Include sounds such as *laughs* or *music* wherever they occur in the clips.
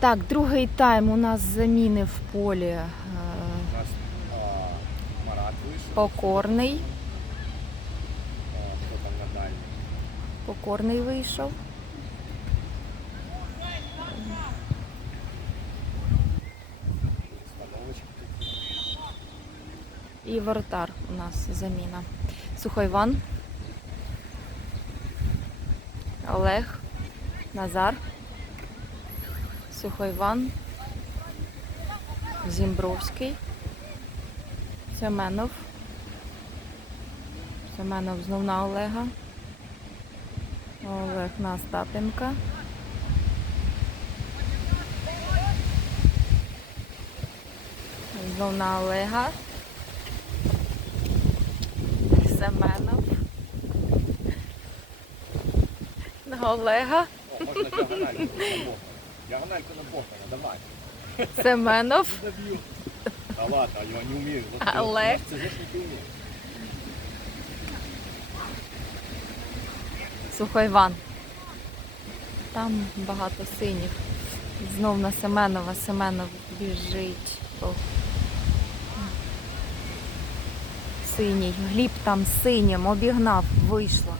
Так, другий тайм у нас заміни в полі. е. Покорний. Покорний вийшов. І воротар у нас заміна. Сухойван. Олег. Назар. Сухойван. Зімбровський. Семенов. Семенов знов на Олега. Олег на Остапенка. Знов на Олега. Семенов. На Олега. О, можна діагональку на Богдана. Богдана, давай. Семенов. Заб'ю. *laughs* Та ладно, я не вмію. Ну, ти- Олег. Це ж не ти вмієш. Сухойван. Там багато синіх. Знов на Семенова. Семенов біжить. Ох. Синій. Гліб там синім обігнав, вийшло.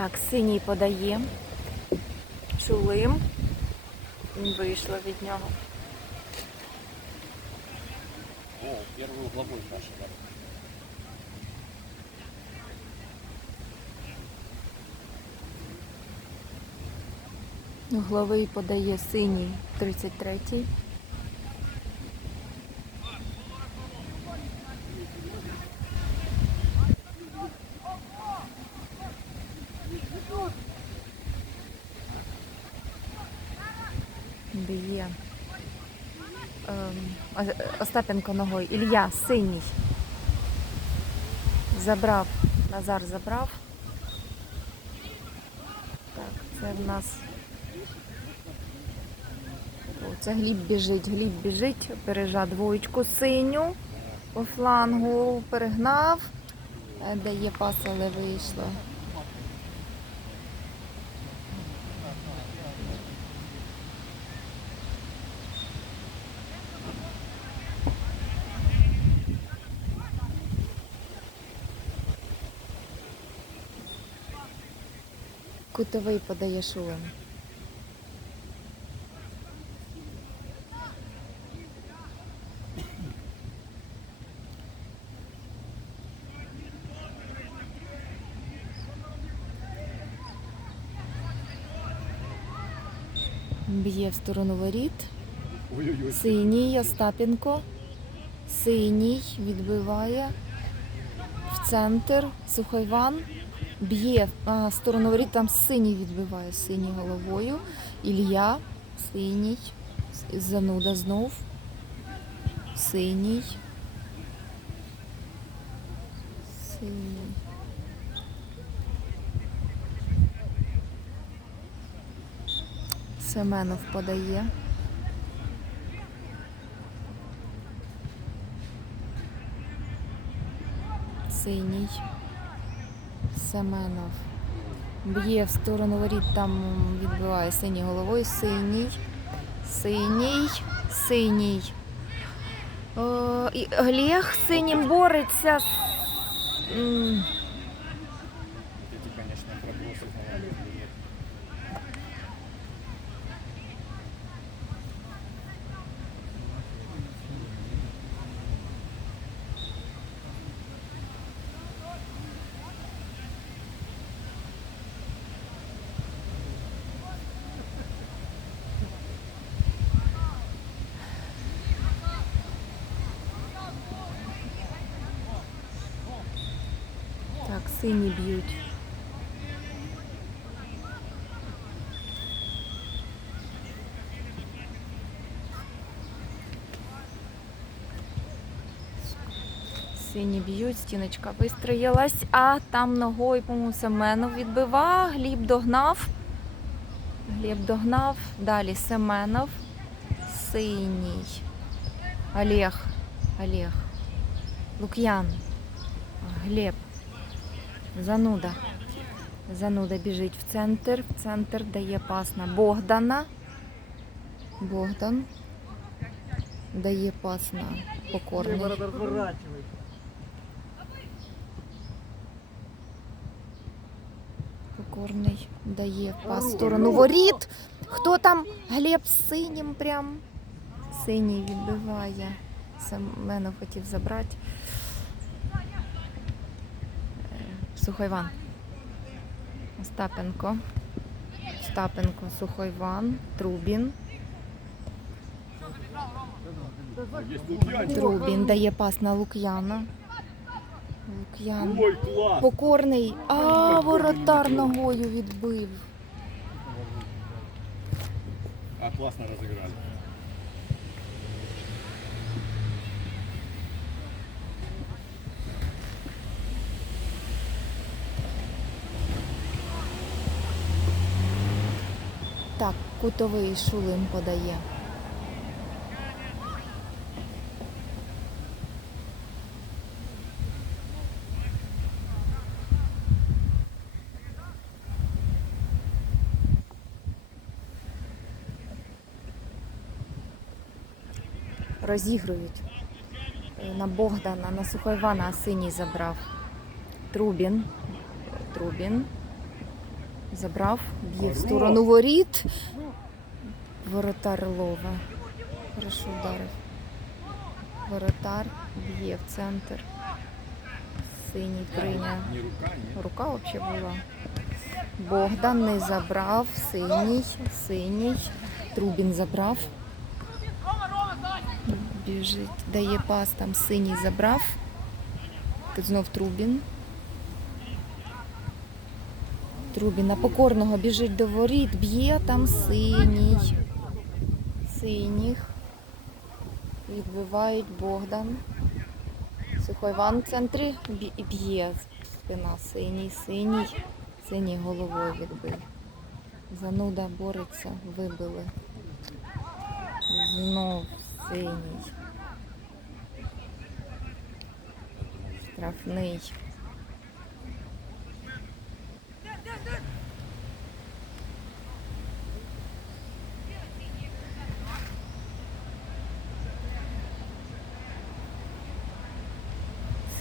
Так, синій подає. Чулим. Вийшло від нього. О, первую угловую наши. да. Угловий подає синій 33-й. Б'є. Ем, О- Остапенко ногою. Ілля синій. Забрав. Назар забрав. Так, це в нас о, Це Гліб біжить, Гліб біжить, опережа двоєчку синю по флангу перегнав, Е, дає пас, але вийшло. Кутовий подає шулем. Б'є в сторону воріт. Синій Остапенко. Синій відбиває в центр. Сухойван. Б'є в сторону воріт, там синій відбиває синій головою. Ілля. Синій. Зануда знов. Синій. Синій. Семенов подає. Синій. Семенов. Б'є в сторону воріт, там відбиває синій головою. Синій. Синій. Синій. О, і Глєх синім бореться. з- сині б'ють. Сині б'ють, стіночка вистроїлась, а там ногою, по-моєму, Семенов відбива, Гліб догнав. Глеб догнав. Далі Семенов. Синій. Олег. Олег. Лук'ян. Глеб. Зануда. Зануда біжить в центр. В центр дає пас на Богдана. Богдан. Дає пас на покорний. Покорний дає пас в сторону воріт. Хто там? Глеб з синім прям. Синій відбиває. Семенов хотів забрати. Е, Сухойван. Остапенко. Остапенко, Сухойван, Трубін. Трубін дає пас на Лук'яна. Лук'ян. Покорний. А, воротар ногою відбив. А, классно разыграли. Так, кутовий шулин подає. Розігрують на Богдана, на Сухойвана, а синій забрав. Трубін. Трубін. Забрав, б'є в сторону воріт. Воротар лова. Хорошо вдарив. Воротар б'є в центр. Синій прийняв. Рука взагалі була. Богдан не забрав. Синій, синій. Трубін забрав. Біжить, дає пас, там синій забрав. Тут знов Трубін. Трубін на покорного біжить до воріт, б'є там синій. Синіх. Відбивають Богдан. Сухойван в центрі б'є спина синій, синій, синій головою відбив. Зануда бореться, вибили. Знов синій. Штрафний.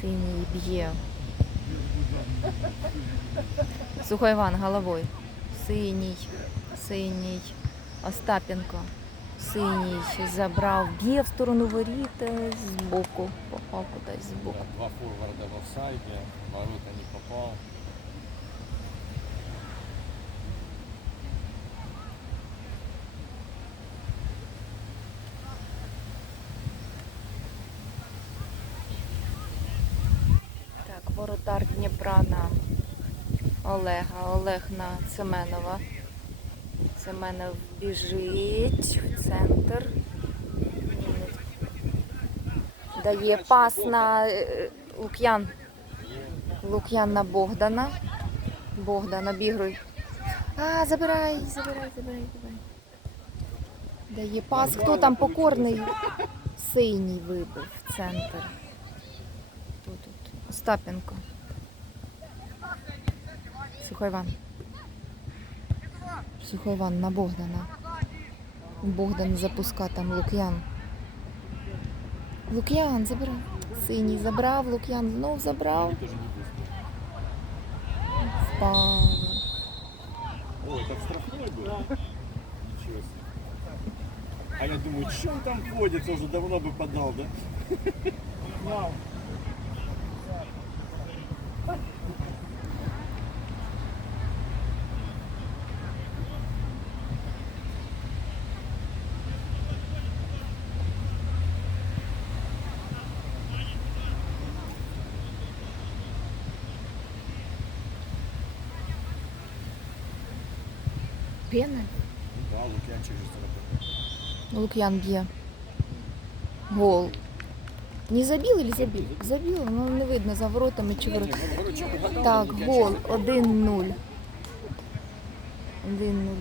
Синій б'є. Сухой Іван головою. Синій, синій. Остапенко. Синій забрав, б'є в сторону воріт з збоку. Попав кудись з боку. Два форварда в офсайді, ворота не попал. Так, воротар Дніпра Олега. Олег на Семенова. Семенов біжить в центр. Дає пас на е, Лук'ян. Лук'ян на Богдана. Богдан, обігруй. А, забирай, забирай, забирай, забирай. Дає пас. Хто там покорний? Синій вибив в центр. Хто тут? Остапенко. Сухойван. Сухойван на Богдана. Богдан запуска там Лук'ян. Лук'ян забирай. Синій забрав, Лук'ян знов забрав. Тоже не быстро. Впав. О, это штрафной был? Ничего себе. А я думаю, что он там ходит, уже давно бы подал, да? Пена. Да, Лукьянчик через заработал. Лук'ян б'є. Гол. Не забил или забил? Забил, ну не видно за воротами чи ворот. Так, гол забил. 1-0. 1-0.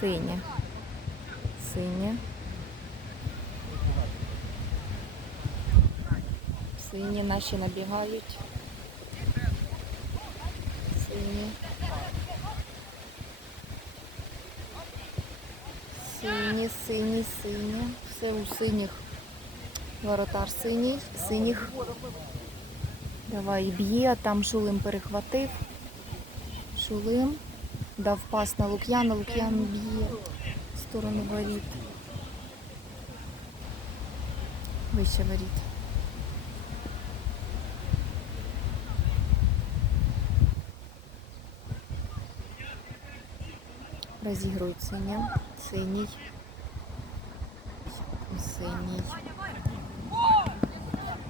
Синє. Синє. Сині наші набігають. Сині. Сині, сині, сині. Все у синіх. Воротар синій, синіх. Давай б'є, там Шулим перехватив. Шулим. Дав пас на Лук'яна, Лук'ян б'є в сторону воріт. Вище воріт. Розігрують синя. Синій. Синій.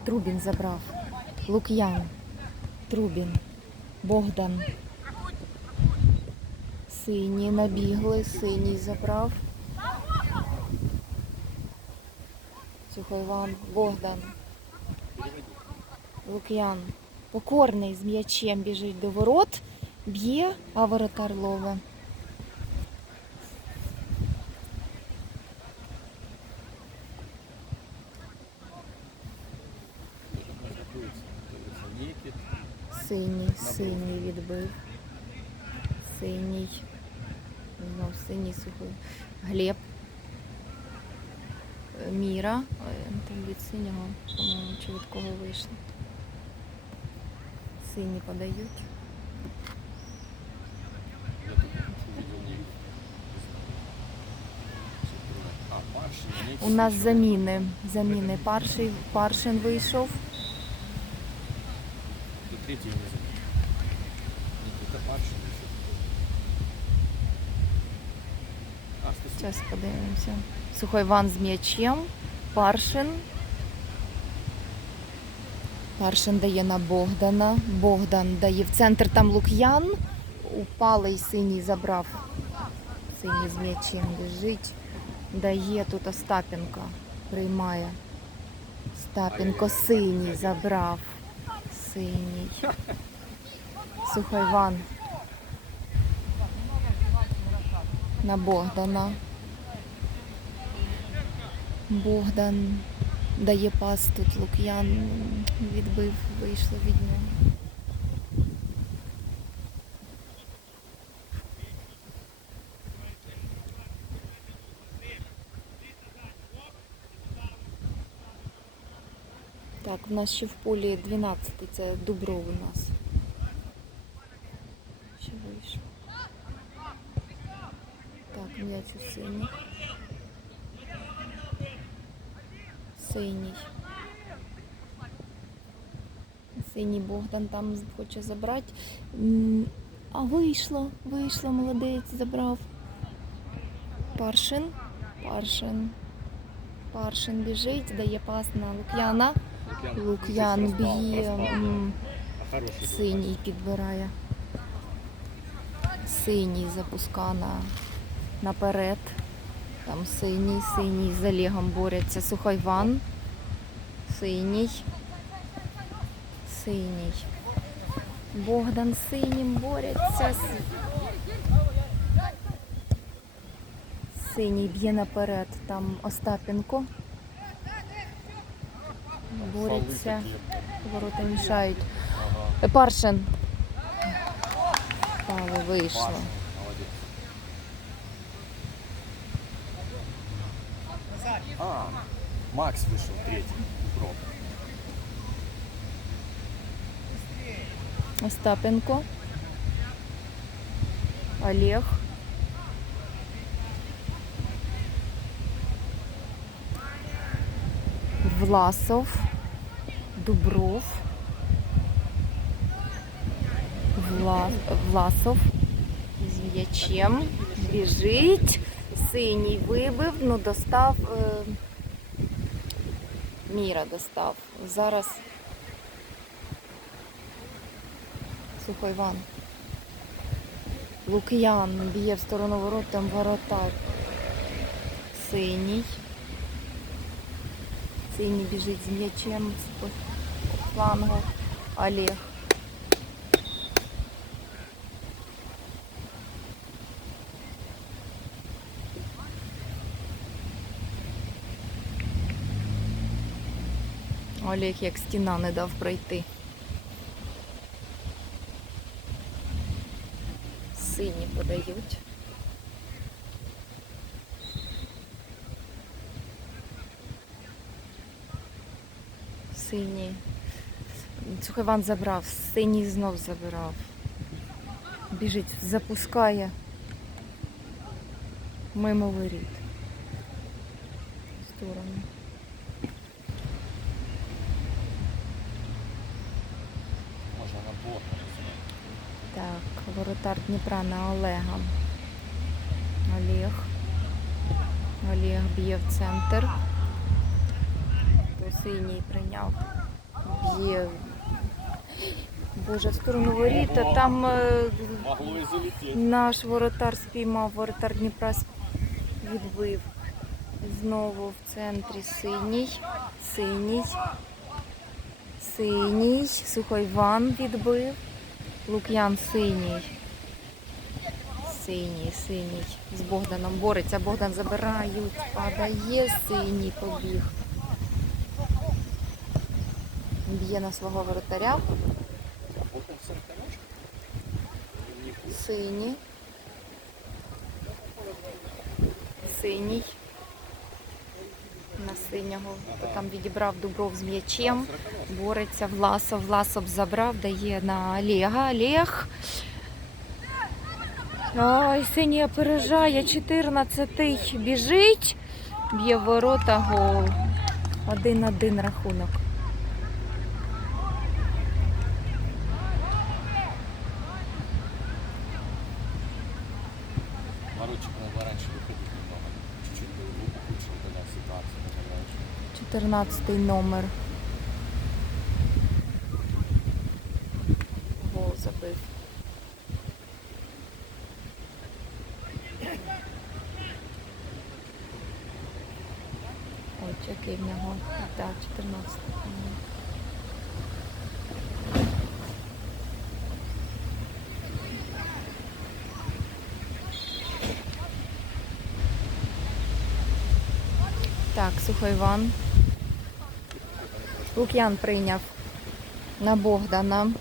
Трубін забрав. Лук'ян. Трубін. Богдан. Сині набігли, синій забрав. Сухойван, Богдан. Лук'ян. Покорний з м'ячем біжить до ворот, б'є, а воротар лове. Синій, синій відбив. Синій. Знов синій сухой. Глеб. Міра. Е, Там від синього, по-моєму, чи від кого вийшло. Сині подають. У нас заміни. Заміни. Парший, Паршин вийшов. Зараз подивимося. Сухой Ван з м'ячем. Паршин. Паршин дає на Богдана. Богдан дає в центр там Лук'ян. Упалий синій забрав. Синій з м'ячем біжить. Дає тут Остапенко. Приймає. Остапенко синій забрав. Синій. Сухой Ван. На Богдана. Богдан дає пас тут Лук'ян відбив, вийшло від нього. Так, у нас ще в полі 12, це Дубров у нас. Ще вийшов. Так, м'яч у синій. Синій. Синій Богдан там хоче забрати. А вийшло, вийшло, молодець, забрав. Паршин. Паршин. Паршин біжить, дає пас на Лук'яна. Лук'ян б'є. Синій підбирає. Синій запуска на, наперед. Там синій, синій з Олегом борються. Сухойван. Синій. Синій. Богдан синім борються. С- Синій б'є наперед. Там Остапенко. Фолы Борються. Ворота мішають. Паршин. Павло вийшло. А, Макс вышел третий. Дубров. Остапенко. Олег. Власов. Дубров. Вла... Власов. З м'ячем. Синій вибив, ну достав. Е... Міра достав. Зараз Сухой Іван. Лук'ян б'є в сторону ворот, там воротар. Синій. Синій біжить з м'ячем з флангу. Олег. Олег як стіна не дав пройти. Сині подають. Синій. Сухован забрав, синій знов забирав. Біжить, запускає. Мимо воріт. В сторону. Може на бок. Так, воротар Дніпра на Олега. Олег. Олег б'є в центр. Синій прийняв. Б'є. Боже, в сторону воріт, там е, наш воротар спіймав, воротар Дніпра відбив. Знову в центрі синій, синій, синій, Сухойван відбив, Лук'ян синій. Синій, синій. З Богданом бореться, Богдан забирають, падає, синій побіг. Б'є на свого воротаря. Синій. Синій. Синього. Там відібрав Дубров з м'ячем. Бореться Власов. Власов забрав, дає на Олега. Олег. Ой, синій опережає. 14-й біжить. Б'є ворота гол. Один-один рахунок. 14 номер. Гол забив. Ой, який в нього. Так, 14. номер. Так, сухой Іван. Лук'ян прийняв на Богдана.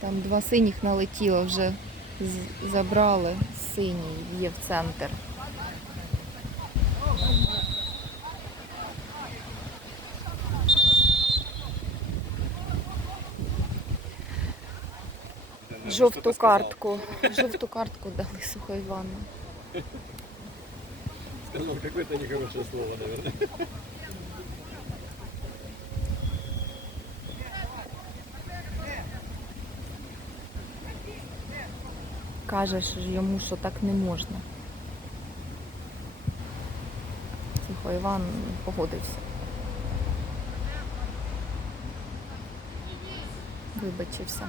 Там два синіх налетіло вже. Забрали синій, є в центр. Жовту картку. Жовту картку дали сухой Івану. Сказал какое-то нехорошее слово, наверное. Каже що ж йому, що так не можна. Сухой Іван погодився. Вибачився.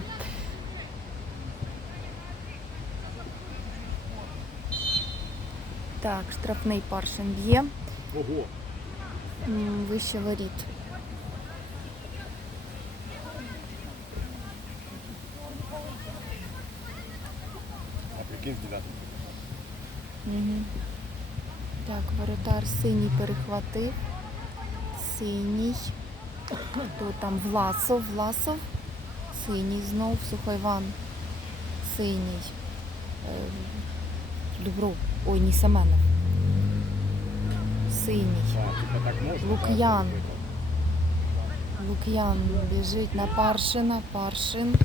Так, штрафний паршин б'є. Ого. Вище воріт. А прикинь. Угу. Так, воротар синій перехватив. Синій. Хто там? Власов, Власов. Синій знов, Сухойван. Синій. Е, Дубров. Ой, не Семенов. Синій. Да, Лук'ян біжить на Паршина. Паршин.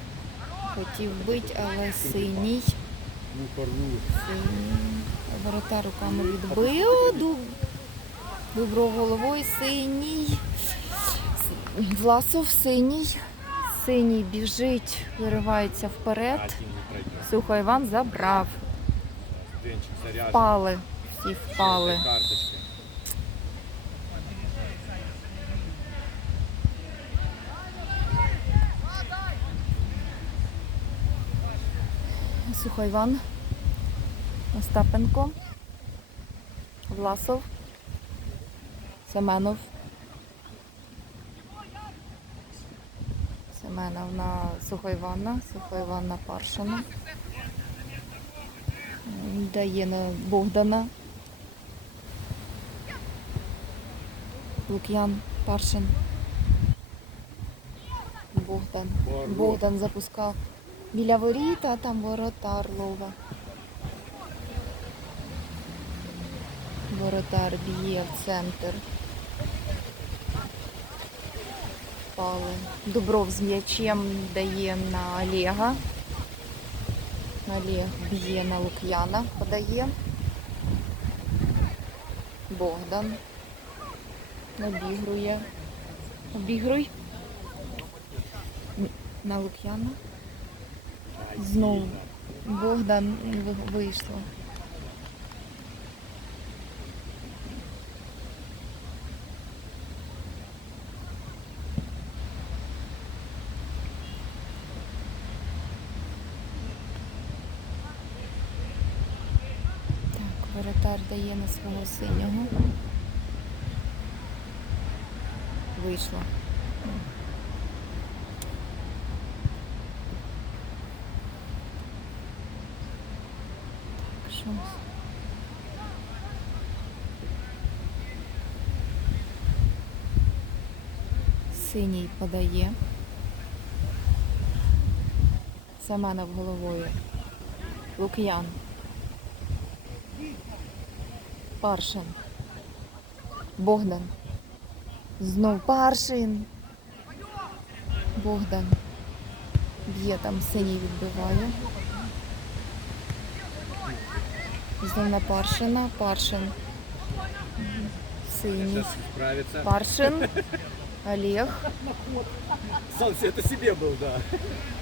Хотів бити, але синій. Синій. Воротар руками відбив. Дуб... Дубров головою синій. Власов синій. Синій біжить, виривається вперед. Сухо Іван забрав. Впали. Всі впали. Карточкой. Іван. Остапенко. Власов. Семенов. Семенов на Сухоївана, Сухоїван на Паршина. Дає на Богдана. Лук'ян, Паршин. Богдан. Богдан запускав біля воріт, а там воротар лова. Воротар б'є в центр. Впали. Дубров з м'ячем дає на Олега. Олег б'є на Лук'яна, подає. Богдан. Обігрує. Обігруй. На Лук'яна. Знову. Богдан ви- вийшло. Так, воротар дає на свого синього. Вийшло. Так, що? Синій подає. Семенов головою. Лук'ян. Паршин. Богдан. Знов Паршин. Богдан. Б'є там синій відбиває. Знов на Паршина. Паршин. Синій. Паршин. Олег. Солнце это себе был, да.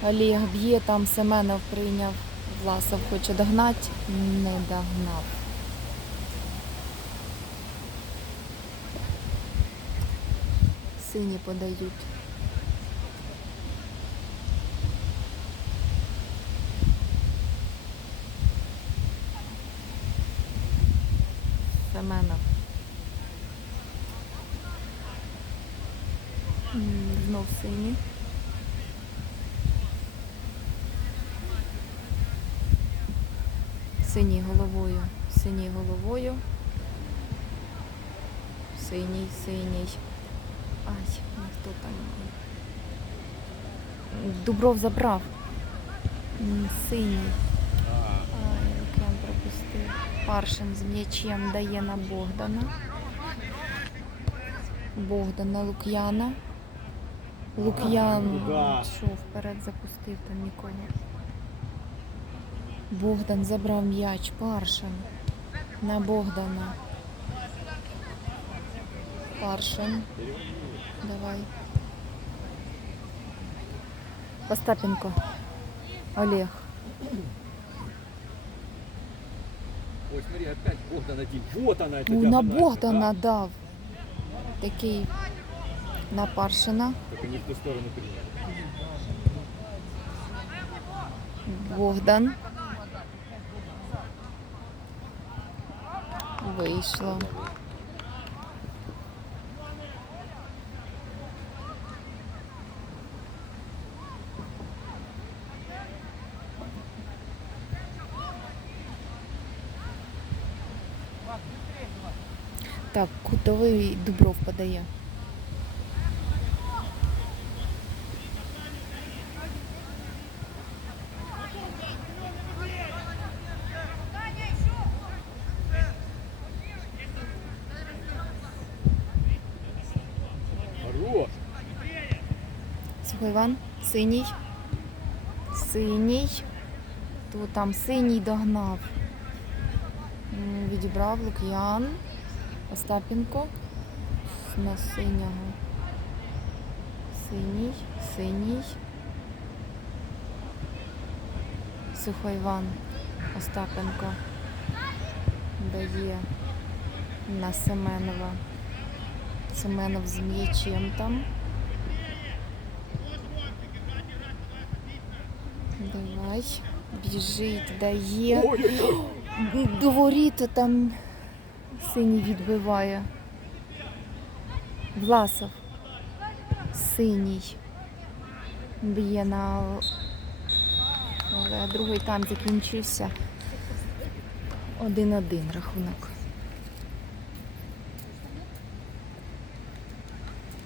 Олег б'є там Семенов прийняв. Власов хоче догнати. Не догнав. Сині подають. Семенов. М, Знов сині. Синій головою, синій головою. Синій, синій. Ай, ну хто там? Дубров забрав. Синій. Ай, Лук'ян пропустив. Паршин з м'ячем дає на Богдана. Богдан на Лук'яна. Лук'ян що вперед запустив там нікого. Богдан забрав м'яч. Паршин. На Богдана. Паршин. Давай. Остапенко. Олег. Ой, смотри, опять Богдан один. Вот она, эта Ну, на. Богдана Да. дав. Такий на Паршина. Только не в ту сторону принял. Богдан. Вийшло. Так, кутовий Дубров подає. Іван, синій. Синій. Хто там синій догнав? Відібрав Лук'ян. Остапенко. На синього. Синій, синій. Сухой Іван. Остапенко. Дає на Семенова. Семенов з м'ячем там. Давай. Біжить, дає. До воріт там синій відбиває. Власов. Синій. Б'є на. Але другий там закінчився. Один-один рахунок.